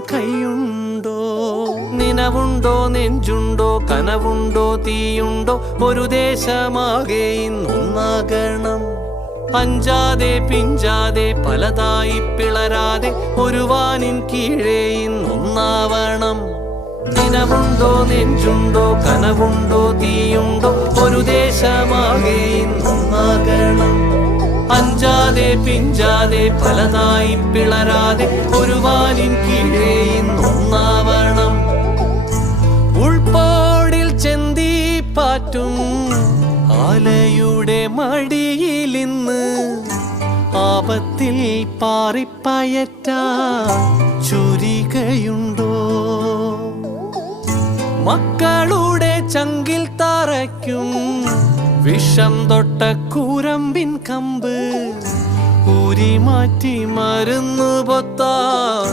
കൈയുണ്ടോ? നിനവുണ്ടോ, നെഞ്ചുണ്ടോ, കനവുണ്ടോ, തീയുണ്ടോ? ഒരു ദേശമാകെ ഇന്നൊന്നാകണം. അഞ്ചാതെ പിഞ്ചാതെ പലതായി പിളരാതെ ഒരു വാനിൻ കീഴേ ഇന്നൊന്നാവണം. നിനവുണ്ടോ, നെഞ്ചുണ്ടോ, കനവുണ്ടോ, തീയുണ്ടോ? ഒരു ദേശമാകെ ഇന്നൊന്നാകണം. അഞ്ചാതെ പിഞ്ചാതെ പലതായി പിളരാതെ ഒരു വാനിൻ കീഴേ ഇന്നൊന്നാവണം. ഉൾപ്പോടിൽ ചെന്തിപ്പാറ്റും ആലയുടെ മടിയിലിന്ന് ആപത്തിൽ പാറിപ്പയറ്റാൻ ചുരികയുണ്ടോ? മക്കളുടെ ചങ്കിൽ തറയ്ക്കും വിഷം തൊട്ട കൂരമ്പിൻ കമ്പ് ഊരി മാറ്റി മരുന്ന് പൊത്താൻ